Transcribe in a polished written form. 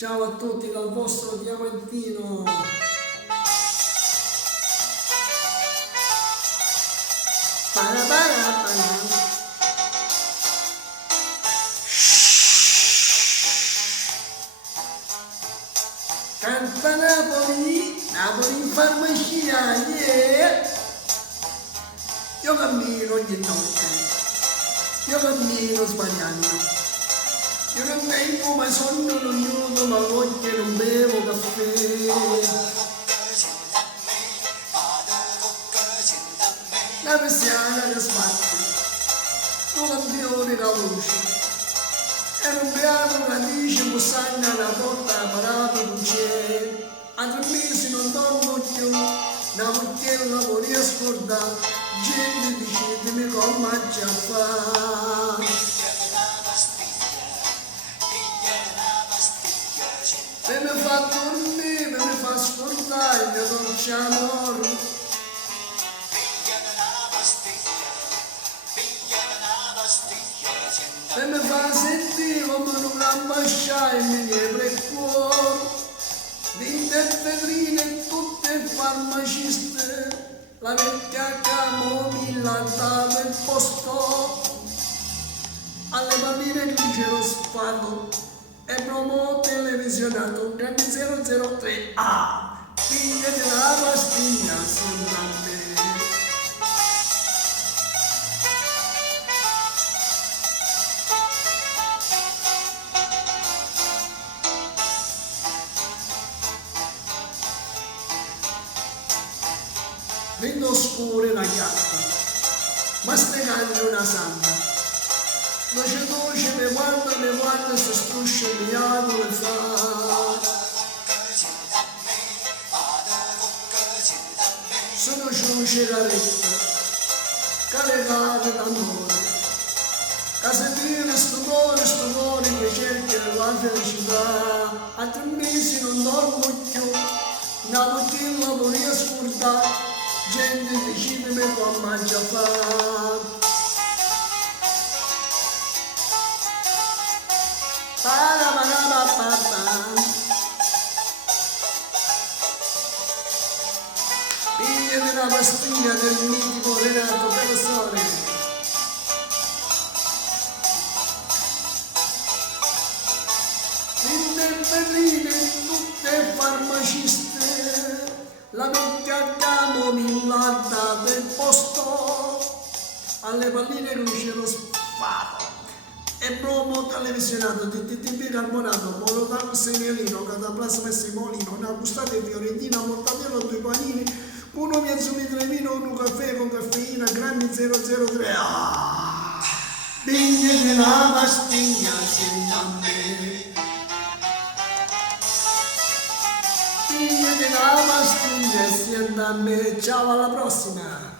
Ciao a tutti dal vostro Diamantino. Para para para. Canta Napoli, Napoli in farmacia, yeah! Io cammino ogni notte, io cammino sbagliando. Io non vengo mai sonno noioso, ma voglio non bevo caffè. La persiana che sbatte, un campione da luce. E un beato che dice Mussagna la porta parato non c'è. A 3 mesi non dormo più, una vecchiella vorrei scordare. Gente dicetemi come ci fa. Se mi fa dormire, mi fa scordare il mio dolce amore. Se mi fa sentire come una ambasciata e mi viene il cuore. L'intervetrina e tutte le farmaciste, la vecchia camomilla dava il posto. Alle bambine luce lo sguardo e promo televisionato grande 003 figlia della pastiglia sembra a me. Vendo scure la chiappa, masticando una santa. Dolce dolce mi guarda, si struscia mi apre e fa. Sono ciuce caretta, calegate d'amore. Che sentire stupore che cerca la felicità. A 3 mesi non dormo più, una mattina vorrei scordare. Gente decidimi come ci fa. Para para pa pa. Figlia della pastiglia del mitico Renato Persone. Intervenire tutte farmaciste, la vecchia camomilla del posto, alle palline luce lo sparo. E promo televisionato di TTP carbonato, monotano segnalino, cataplasma e semolino, una gustata fiorentina, mortadella, 2 panini, uno mezzo litro di vino, uno caffè con caffeina, grammi 003. Figlia della pastiglia sembra a me. Figlia della pastiglia sembra a me. Ciao, alla prossima!